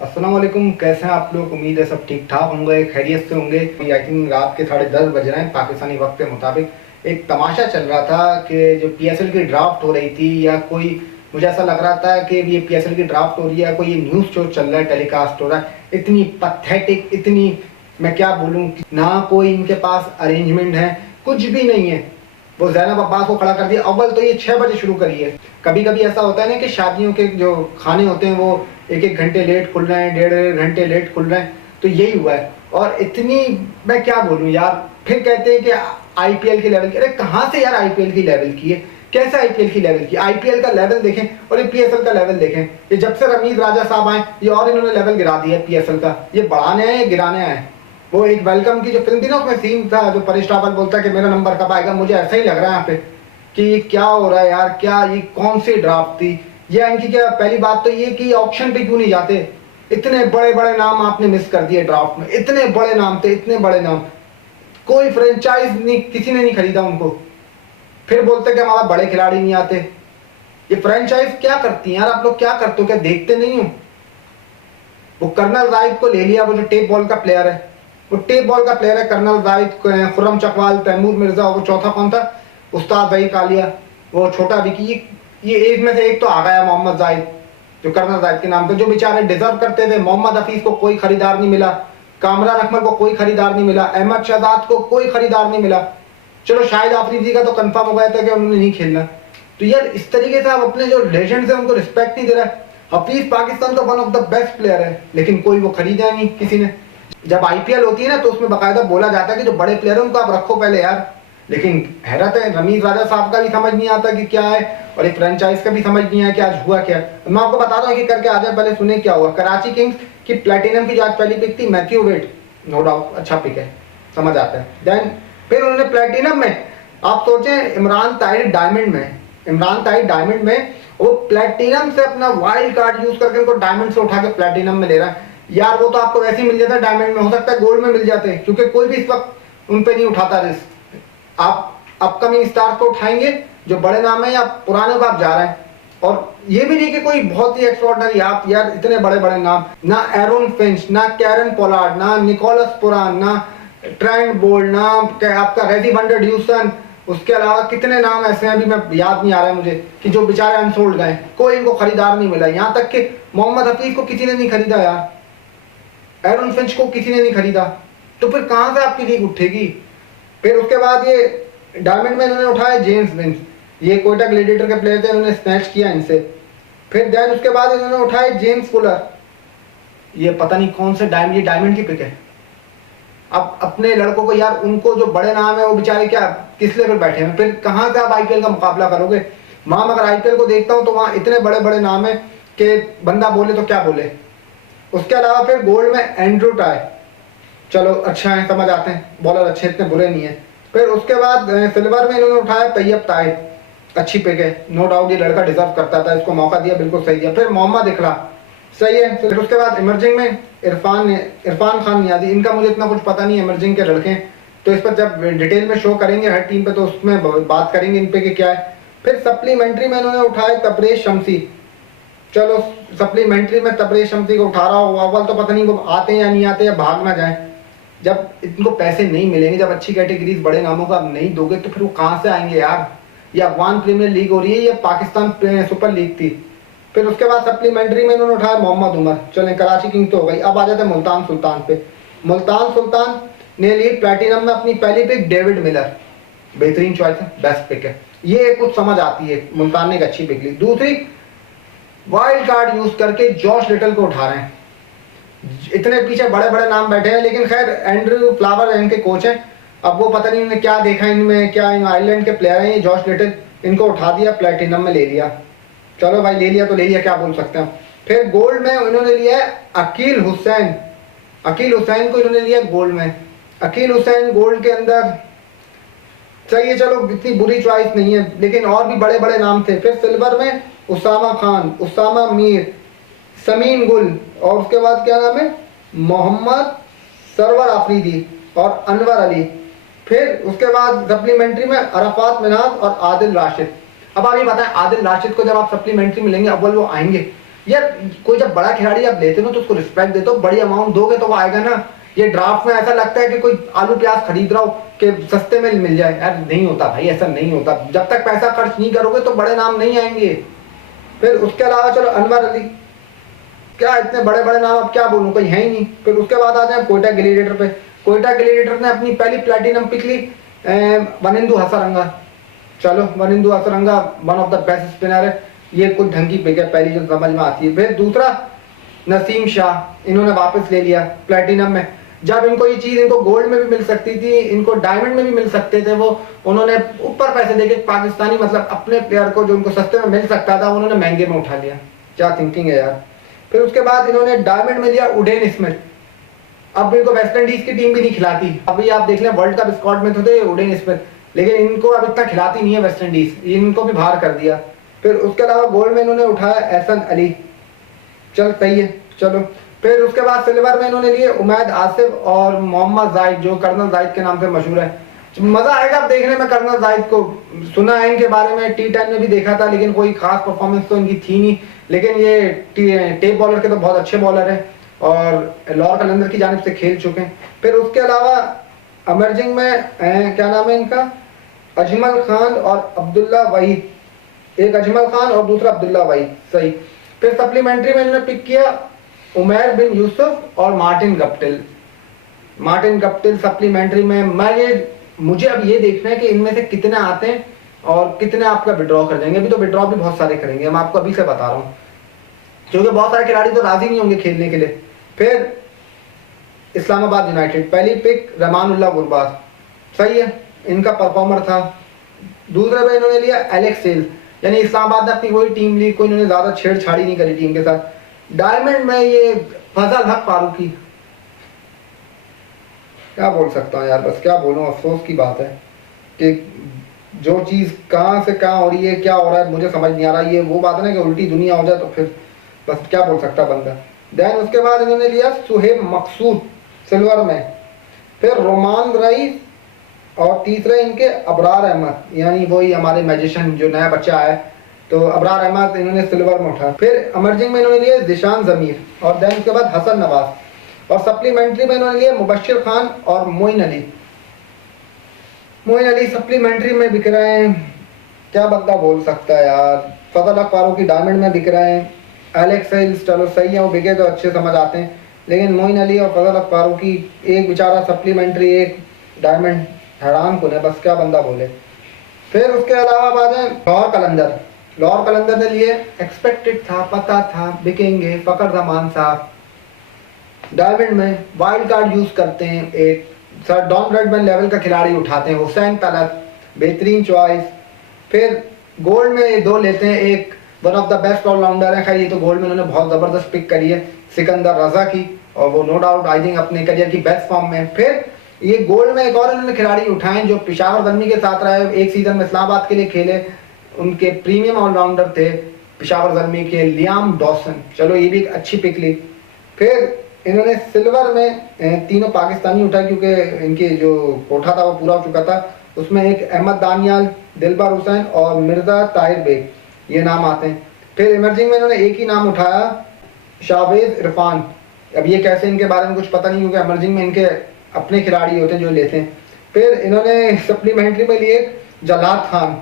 अस्सलाम वालेकुम। कैसे हैं आप लोग? उम्मीद है सब ठीक ठाक होंगे, खैरियत से होंगे। आई थिंक रात के 10:30 बज रहे हैं पाकिस्तानी वक्त के मुताबिक। एक तमाशा चल रहा था कि जो पीएसएल की ड्राफ्ट हो रही थी या कोई, मुझे ऐसा लग रहा था कि ये पीएसएल की ड्राफ्ट हो रही है, कोई ये न्यूज़ शो चल रहा है, टेलीकास्ट हो रहा है। इतनी पथेटिक, इतनी, मैं क्या बोलूँ, ना कोई इनके पास अरेंजमेंट है, कुछ भी नहीं है। वो ज़ैनब अब्बास को खड़ा कर दिया। अव्वल तो ये 6 बजे शुरू करी है। कभी कभी ऐसा होता है ना कि शादियों के जो खाने होते हैं वो एक एक घंटे लेट खुल रहे हैं, 1.5 घंटे लेट खुल रहे हैं, तो यही हुआ है। और इतनी, मैं क्या बोलूँ यार। फिर कहते हैं कि आईपीएल की लेवल की, अरे कहाँ से यार आईपीएल की लेवल की है? कैसे आईपीएल की लेवल की? आईपीएल का लेवल देखें और ये पीएसएल का लेवल देखें। ये जब से रमीज राजा साहब आए, ये और इन्होंने लेवल गिरा दिया है पीएसएल का। ये बढ़ाने आए या गिराने आए? वो एक वेलकम की जो फिल्म थी ना, उसमें सीन था जो परेश रावल बोलता है कि मेरा नंबर कब आएगा। मुझे ऐसा ही लग रहा है यहाँ पे कि ये क्या हो रहा है यार। क्या ये कौन सी ड्राफ्ट थी? ये इनकी क्या, पहली बात तो ये कि ऑक्शन पे क्यों नहीं जाते? इतने बड़े बड़े नाम आपने मिस कर दिए ड्राफ्ट में। इतने बड़े नाम थे, इतने बड़े नाम, कोई फ्रेंचाइज नहीं, किसी ने नहीं खरीदा उनको। फिर बोलते कि हमारा बड़े खिलाड़ी नहीं आते। ये फ्रेंचाइज क्या करती है यार? आप लोग क्या करते हो? क्या देखते नहीं हो? वो कर्नल राइट को ले लिया, वो जो टेप बॉल का प्लेयर है, वो टेप बॉल का प्लेयर है कर्नल राइट, खुर्रम चकवाल, तैमूर मिर्जा, वो चौथा कौन था, उस्ताद वही कालिया, वो छोटा विकी। ये एक में से एक तो आ गया मोहम्मद जाहिद, जो कर्नल जाहिद के नाम पे, जो बेचारे डिजर्व करते थे। मोहम्मद हफीज को कोई खरीदार नहीं मिला, कामरान अकमल को कोई खरीदार नहीं मिला, अहमद शहजाद को कोई खरीदार नहीं मिला। चलो शाहिद आफरीदी का तो कंफर्म हो गया था कि उन्होंने नहीं खेलना। तो यार इस तरीके से आप अपने जो लेजेंड्स हैं उनको रिस्पेक्ट नहीं दे रहा है। हफीज पाकिस्तान का one of the best player है, लेकिन कोई वो खरीदा नहीं किसी ने। जब आईपीएल होती है ना तो उसमें बाकायदा बोला जाता है कि जो बड़े प्लेयर हैं उनको आप रखो पहले यार। लेकिन हैरत है, रमीज राजा साहब का भी समझ नहीं आता कि क्या है, और एक फ्रेंचाइज का भी समझ नहीं आया कि आज हुआ क्या। मैं आपको बता रहा हूँ कि करके आ जाए, पहले सुने क्या हुआ। कराची किंग्स की प्लेटिनम की जो आज पहली पिक थी, मैथ्यू वेट, नो डाउट अच्छा पिक है, समझ आता है। देन फिर उन्होंने प्लेटिनम में, आप सोचें, इमरान ताहिर डायमंड में, इमरान ताहिर डायमंड में वो प्लेटिनम से अपना वाइल्ड कार्ड यूज करके उनको डायमंड से उठा के प्लेटिनम में ले रहा है। यार वो तो आपको वैसे ही मिल जाता है डायमंड में, हो सकता है गोल्ड में मिल जाते हैं, क्योंकि कोई भी इस वक्त उन पे नहीं उठाता रिस्क। आप अपकमिंग स्टार को उठाएंगे जो बड़े नाम है, या पुराने को आप जा रहे हैं। और ये भी नहीं कि कोई बहुत ही एक्स्ट्राऑर्डिनरी, आप यार इतने बड़े बड़े नाम, ना एरोन फिंच, ना कैरन पोलार्ड, ना निकोलस पुरान, ना ट्रेंट बोल्ट, ना आपका रेजी वंडर ड्यूसन, उसके अलावा कितने नाम ऐसे हैं, अभी मैं याद नहीं आ रहा है मुझे, कि जो बेचारे अनसोल्ड गए, कोई इनको खरीदार नहीं मिला। यहाँ तक कि मोहम्मद हफीज को किसी ने नहीं खरीदा यार, एरोन फिंच को किसी ने नहीं खरीदा। तो फिर कहां से आपकी लीग उठेगी? फिर उसके बाद ये डायमंड में इन्होंने उठाया जेम्स विंस, ये कोयटा ग्लेडिएटर के प्लेयर थे, इन्होंने स्नैच किया इनसे। फिर देन उसके बाद इन्होंने उठाए जेम्स फुलर, ये पता नहीं कौन से डायमंड, ये डायमंड की पिक है। अब अपने लड़कों को यार, उनको जो बड़े नाम है वो बेचारे क्या किस लेवल बैठे हैं, फिर कहां से आप आईपीएल का मुकाबला करोगे? वहां अगर आईपीएल को देखता हूं तो वहां इतने बड़े बड़े नाम है कि बंदा बोले तो क्या बोले। उसके अलावा फिर गोल्ड में एंड्रू टाई, चलो अच्छा है, समझ आते हैं, बॉलर अच्छे, इतने बुरे नहीं है। फिर उसके बाद सिल्वर में इन्होंने उठाया तैयब ताहिर, अच्छी पिक है, नो डाउट ये लड़का डिजर्व करता था, इसको मौका दिया, बिल्कुल सही दिया। फिर मोहम्मद इकरा, सही है। फिर उसके बाद इमर्जिंग में इरफान खान नियाजी, इनका मुझे इतना कुछ पता नहीं है, इमर्जिंग के लड़के हैं, तो इस पर जब डिटेल में शो करेंगे हर टीम पे तो उसमें बात करेंगे इन पे कि क्या है। फिर सप्लीमेंट्री में इन्होंने उठाया तबरेज शमसी, चलो सप्लीमेंट्री में तबरेज शमसी को उठा रहा हो, अव्वल तो पता नहीं वो आते हैं या नहीं आते, या भाग ना जाए। जब इनको पैसे नहीं मिलेंगे, जब अच्छी कैटेगरीज बड़े नामों का नहीं दोगे, तो फिर वो कहाँ से आएंगे यार? ये अफगान प्रीमियर लीग हो रही है, ये पाकिस्तान सुपर लीग थी। फिर उसके बाद सप्लीमेंट्री में इन्होंने उठाया मोहम्मद उमर, चले कराची किंग्स तो हो गई। अब आ जाते हैं मुल्तान सुल्तान पे। मुल्तान सुल्तान ने ली प्लेटिनम में अपनी पहली पिक डेविड मिलर, बेहतरीन चॉइस है, बेस्ट पिक है, ये कुछ समझ आती है, मुल्तान ने एक अच्छी पिक ली। दूसरी, वाइल्ड कार्ड यूज करके जॉश लिटल को उठा रहे हैं। इतने पीछे बड़े बड़े नाम बैठे हैं, लेकिन खैर एंड्रयू फ्लावर इनके कोच हैं, अब वो पता नहीं उन्होंने क्या देखा इनमें, क्या इन आयरलैंड के प्लेयर हैं ये जॉश लिटल, इनको उठा दिया, प्लेटिनम में ले लिया। चलो भाई ले लिया तो ले लिया, क्या बोल सकते हैं। फिर गोल्ड में इन्होंने लिया है अकील हुसैन, अकील हुसैन को इन्होंने लिया गोल्ड में। अकील हुसैन गोल्ड के अंदर सही है, चलो इतनी बुरी चॉइस नहीं है, लेकिन और भी बड़े बड़े नाम थे। फिर सिल्वर में उसामा खान, उसामा मीर, समीन गुल, और उसके बाद क्या नाम है, मोहम्मद सरवर आफरीदी और अनवर अली। फिर उसके बाद सप्लीमेंट्री में अरफात मिनाज और आदिल राशिद। अब आप ये बताएं, आदिल राशिद को जब आप सप्लीमेंट्री में लेंगे, अव्वल वो आएंगे, यार कोई जब बड़ा खिलाड़ी आप लेते हो तो उसको रिस्पेक्ट देते हो, बड़ी अमाउंट दोगे तो वो आएगा ना। ये ड्राफ्ट में ऐसा लगता है कि कोई आलू प्याज खरीद रहा हो कि सस्ते में मिल जाए, यार नहीं होता भाई, ऐसा नहीं होता। जब तक पैसा खर्च नहीं करोगे तो बड़े नाम नहीं आएंगे। फिर उसके अलावा चलो अनवर अली, क्या इतने बड़े बड़े नाम, अब क्या बोलूं, कोई है ही नहीं। फिर उसके बाद आ जाए कोयटा ग्लेडिएटर पे। कोयटा ग्लेडिएटर ने अपनी पहली प्लेटिनम पिक ली वनिंदु हसरंगा। चलो Wanindu Hasaranga one of the best spinner है, ये कुछ ढंग की पिक है पहली जो समझ में आती है। फिर दूसरा नसीम शाह, इन्होंने वापस ले लिया प्लेटिनम में। जब इनको ये चीज, इनको गोल्ड में भी मिल सकती थी, इनको डायमंड में भी मिल सकते थे, वो उन्होंने ऊपर पैसे देके पाकिस्तानी मतलब अपने प्लेयर को जो उनको सस्ते में मिल सकता था उन्होंने महंगे में उठा लिया। क्या थिंकिंग है यार। फिर उसके बाद इन्होंने डायमंड में लिया उडेन स्मिथ। अब इनको वेस्ट इंडीज की टीम भी नहीं खिलाती। अभी आप देख लें वर्ल्ड कप स्क्वाड में तो थे उडेन स्मिथ, लेकिन इनको अब इतना खिलाती नहीं है वेस्ट इंडीज, इनको भी बाहर कर दिया। फिर उसके अलावा गोल्ड में इन्होंने उठाया एहसन अली, चल सही है चलो। फिर उसके बाद सिल्वर में इन्होंने लिए उमैद आसिफ और मोहम्मद जाहिद, जो कर्नल जाहिद के नाम से मशहूर है। मजा आएगा अब देखने में कर्नल जाहिद को, सुना है इनके बारे में, T10 में भी देखा था, लेकिन कोई खास परफॉर्मेंस तो इनकी थी नहीं। लेकिन ये टेप बॉलर के तो बहुत अच्छे बॉलर हैं और लाहौर कलंदर की जानिब से खेल चुके हैं। फिर उसके अलावा अमर्जिंग में क्या नाम है इनका, अजमल खान और अब्दुल्ला वहीद, एक अजमल खान और दूसरा अब्दुल्ला वहीद, सही। फिर सप्लीमेंट्री में इन्होंने पिक किया उमैर बिन यूसुफ और Martin Guptill. Martin Guptill supplementary में मुझे अब ये देखना है कि इनमें से कितने आते हैं और कितने आपका विड्रॉ कर देंगे। अभी तो विड्रॉ भी बहुत सारे करेंगे, मैं आपको अभी से बता रहा हूँ, क्योंकि बहुत सारे खिलाड़ी तो राजी नहीं होंगे खेलने के लिए। फिर इस्लामाबाद यूनाइटेड, पहली पिक रहमानुल्लाह गुरबाज, सही है, इनका परफॉर्मर था। दूसरे पे इन्होंने लिया एलेक्स सेल्स, यानी इस्लामाबाद ने अपनी वही टीम ली, कोई इन्होंने ज्यादा छेड़छाड़ी नहीं करी टीम के साथ। डायमंड में ये फजल हक फारूकी, क्या बोल सकता हूँ यार, बस क्या बोलूँ, अफसोस की बात है कि जो चीज़ कहाँ से कहाँ हो रही है, क्या हो रहा है मुझे समझ नहीं आ रहा। ये वो बात है ना कि उल्टी दुनिया हो जाए तो फिर बस क्या बोल सकता बंदा। देन उसके बाद इन्होंने लिया सुहेब मकसूद सिल्वर में। फिर रोमान रईस और तीसरे इनके अबरार अहमद, यानी वही हमारे मैजिशियन जो नया बच्चा आया, तो अबरार अहमद इन्होंने सिल्वर में उठा। फिर अमर्जिंग में इन्होंने लिए जिशान जमीर और देन उसके बाद हसन नवाज, और सप्लीमेंट्री में इन्होंने लिए मुबशिर खान और मोइन अली। मोइन अली सप्लीमेंट्री में बिक रहे हैं, क्या बंदा बोल सकता है यार। फजल हक फारूकी डायमंड में बिक रहे हैं। एलेक्स सेल्स चलो सही है, वो बिके तो अच्छे समझ आते हैं, लेकिन मोइन अली और फजल हक फारूकी, एक बेचारा सप्लीमेंट्री एक डायमंड, हैरान कुन है, बस क्या बंदा बोले। फिर उसके अलावा बात है लाहौर कलंदर। लाहौर कलंदर ने लिए, एक्सपेक्टेड था, पता था बिकेंगे, फकर जमान साहब। डायमंड में वाइल्ड कार्ड यूज करते हैं, एक सर डॉन ब्रैडमैन लेवल का खिलाड़ी उठाते हैं, हुसैन तलत, बेहतरीन चॉइस। फिर गोल्ड में ये दो लेते हैं, एक one of the best allrounder है, खैर ये तो गोल्ड में उन्होंने बहुत जबरदस्त पिक करी है, सिकंदर रजा की, और वो नो डाउट आई थिंक अपने करियर की बेस्ट फॉर्म में। फिर ये गोल्ड में एक और इन्होंने खिलाड़ी उठाए जो पेशावर जलमी के साथ रहे, एक सीजन में इस्लामाबाद के लिए खेले, उनके प्रीमियम ऑलराउंडर थे पेशावर जलमी के, लियाम डॉसन। चलो ये भी एक अच्छी पिक ली। फिर इन्होंने सिल्वर में तीनों पाकिस्तानी उठाए, क्योंकि इनके जो कोठा था वो पूरा हो चुका था। उसमें एक अहमद दानियाल, दिलबर हुसैन और मिर्जा ताहिर बेग, ये नाम आते हैं। फिर इमर्जिंग में इन्होंने एक ही नाम उठाया, शावेज इरफान। अब ये कैसे, इनके बारे में कुछ पता नहीं, क्योंकि इमर्जिंग में इनके अपने खिलाड़ी होते जो लेते हैं। फिर इन्होंने सप्लीमेंट्री में लिए जलाद खान,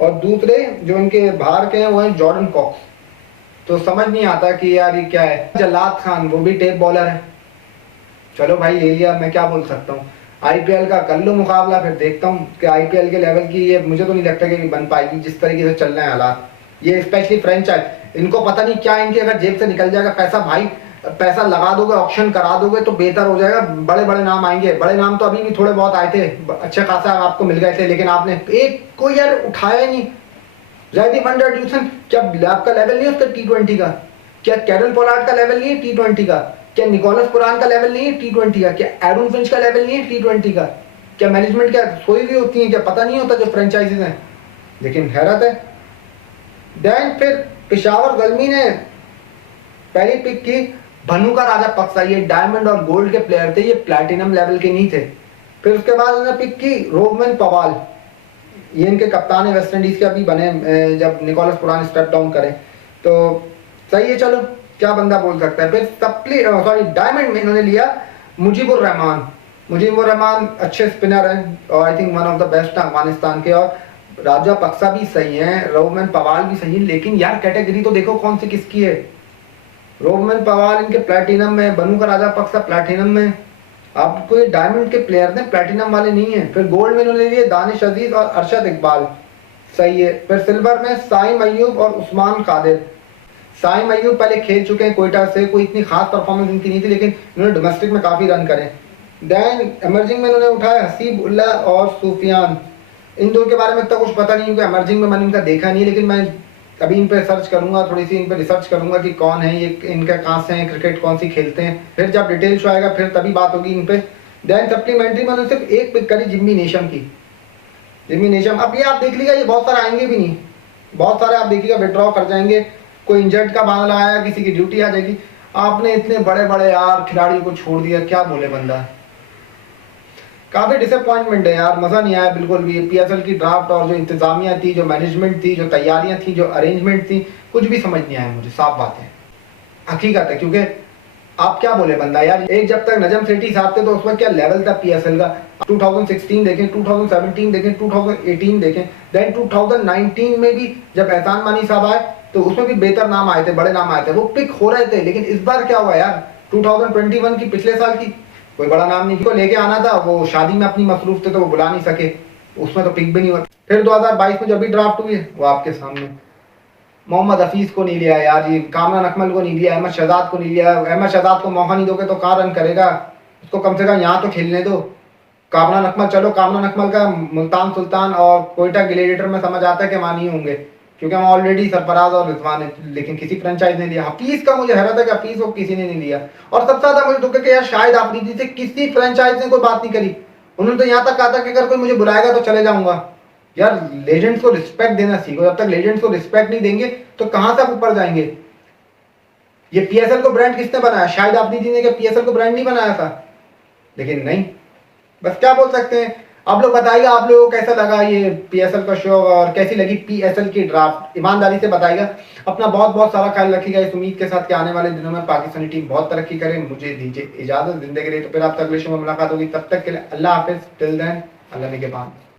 और दूसरे जो इनके बाहर के हैं वो हैं जॉर्डन कॉक्स। तो समझ नहीं आता कि यार ये क्या है। जलाद खान वो भी टेप बॉलर है, चलो भाई ले लिया, मैं क्या बोल सकता हूँ। आईपीएल का कर लो मुकाबला, फिर देखता हूँ कि आईपीएल के लेवल की ये मुझे तो नहीं लगता कि बन पाएगी जिस तरीके से चल रहे हैं हालात। ये स्पेशली फ्रेंचाइज, इनको पता नहीं क्या, इनके अगर जेब से निकल जाएगा पैसा, भाई पैसा लगा दोगे, ऑप्शन करा दोगे तो बेहतर हो जाएगा, बड़े बड़े नाम आएंगे। बड़े नाम तो अभी भी थोड़े बहुत आए थे, अच्छे खासा आपको मिल गए थे, लेकिन आपने एक कोई यार उठाया ही नहीं। जयदीप अंडरड्यूसन, क्या आपका लेवल नहीं है उसका T20 का? क्या कैरल पोलार्ड का लेवल नहीं है T20 का? क्या निकोलस पुरान का लेवल नहीं है T20 का? क्या एडम फिंच का लेवल नहीं है T20 का? क्या मैनेजमेंट क्या सोई हुई होती है, क्या पता नहीं होता जो फ्रेंचाइजीज हैं? लेकिन हैरत है। देन फिर पेशावर ज़ल्मी ने पहली पिक की भनुका राजा पक्सा, ये डायमंड और गोल्ड के प्लेयर थे, ये प्लैटिनम लेवल के नहीं थे। फिर उसके बाद उन्होंने पिक की रोवमन पवाल, ये इनके कप्तान है वेस्ट इंडीज के, अभी बने जब निकोलस पुरान स्टेप डाउन करें। तो सही है, चलो क्या बंदा बोल सकता है। फिर डायमंड में इन्होंने लिया मुजीबुर रहमान। मुजीबुर रहमान अच्छे स्पिनर हैं और I think one of the best है अफगानिस्तान के। और राजा पक्सा भी सही है, रोहमन पवाल भी सही है, लेकिन यार कैटेगरी तो देखो कौन सी किसकी है। रोहमन पवाल इनके प्लेटिनम में, बनू का राजा पक्सा प्लेटिनम में। अब कोई डायमंड के प्लेयर ने, प्लेटिनम वाले नहीं है। फिर गोल्ड में इन्होंने लिए दानिश अजीज और अरशद इकबाल, सही है। फिर सिल्वर में साइम अयूब और उस्मान कादिर। साइम अयूब पहले खेल चुके हैं कोयटा से, कोई इतनी खास परफॉर्मेंस इनकी नहीं थी, लेकिन इन्होंने डोमेस्टिक में काफी रन करे। देन एमर्जिंग में इन्होंने उठाया हसीब उल्लाह और सूफियान। इन दो के बारे में तो कुछ पता नहीं, क्योंकि एमर्जिंग में मैंने इनका देखा नहीं, लेकिन मैं अभी इन पे सर्च करूंगा, थोड़ी सी इन पे रिसर्च करूंगा कि कौन है ये, इनका कहाँ से है, क्रिकेट कौन सी खेलते हैं। फिर जब डिटेल शो आएगा फिर तभी बात होगी इन पे। देन सप्लीमेंट्री में सिर्फ एक पिक करी जिम्मी नेशम की। जिम्मी नेशम, अब ये आप देख लीजिएगा, ये बहुत सारे आएंगे भी नहीं, बहुत सारे आप देखिएगा विड्रॉ कर जाएंगे। कोई इंजर्ड का बहाना आया, किसी की ड्यूटी आ जाएगी। आपने इतने बड़े बड़े यार खिलाड़ियों को छोड़ दिया, क्या बोले बंदा। काफी डिसअपॉइंटमेंट है यार, मजा नहीं आया बिल्कुल भी। पीएसएल की ड्राफ्ट और जो इंतजामिया थी, जो मैनेजमेंट थी, जो तैयारियां थी, जो अरेंजमेंट थी, कुछ भी समझ नहीं आया मुझे, साफ बात है, हकीकत है। क्योंकि आप क्या बोले बंदा यार, एक जब तक नजम सेठी साहब थे तो उसमें क्या लेवल था पीएसएल का। 2016 देखें, 2017 देखें, 2018 देखें, देन 2019 में भी जब एहसान मानी साहब आए तो उसमें भी बेहतर नाम आए थे, बड़े नाम आए थे, वो पिक हो रहे थे। लेकिन इस बार क्या हुआ यार, 2021 की, पिछले साल की, कोई बड़ा नाम नहीं, को लेके आना था, वो शादी में अपनी मसरूफ थे तो वो बुला नहीं सके, उसमें तो पिक भी नहीं हुआ। फिर 2022 में जब भी ड्राफ्ट हुई है वो आपके सामने, मोहम्मद हफीज को नहीं लिया यार, ये कामरान अकमल को नहीं लिया, अहमद शहजाद को नहीं लिया। अहमद शहजाद को मौका नहीं दोगे तो कहाँ रन करेगा, उसको कम से कम यहाँ तो खेलने दो। कामरान अकमल, चलो कामरान अकमल का मुल्तान सुल्तान और कोयटा ग्लेडिएटर में समझ आता है कि वहाँ नहीं होंगे, क्योंकि हम ऑलरेडी सरफराज और रिजवान है, लेकिन किसी फ्रेंचाइज ने लिया। हफीज का मुझे हैरत है कि हफीज को किसी ने नहीं लिया। और सबसे ज्यादा मुझे दुख है कि यार शाहिद आफरीदी से किसी फ्रेंचाइज ने कोई बात नहीं करी। उन्होंने तो यहाँ तक कहा था कि अगर कोई मुझे बुलाएगा तो चले जाऊंगा। यार लेजेंड्स को रिस्पेक्ट देना सीखो, जब तक लेजेंड्स को रिस्पेक्ट नहीं देंगे तो कहां से आप ऊपर जाएंगे। ये पीएसएल को ब्रांड किसने बनाया, शाहिद आफरीदी ने, क्या पीएसएल को ब्रांड नहीं बनाया था। लेकिन नहीं, बस क्या बोल सकते हैं। आप लोग बताइएगा आप लोगों को कैसा लगा ये पीएसएल का शो, और कैसी लगी पीएसएल की ड्राफ्ट, ईमानदारी से बताइएगा। अपना बहुत बहुत सारा ख्याल रखिएगा, इस उम्मीद के साथ कि आने वाले दिनों में पाकिस्तानी टीम बहुत तरक्की करे। मुझे दीजिए इजाजत, जिंदगी रही तो फिर आपसे अगले शो में मुलाकात होगी। तब तक के लिए अल्लाह हाफिज, टिल देन अल्लाह के बाद।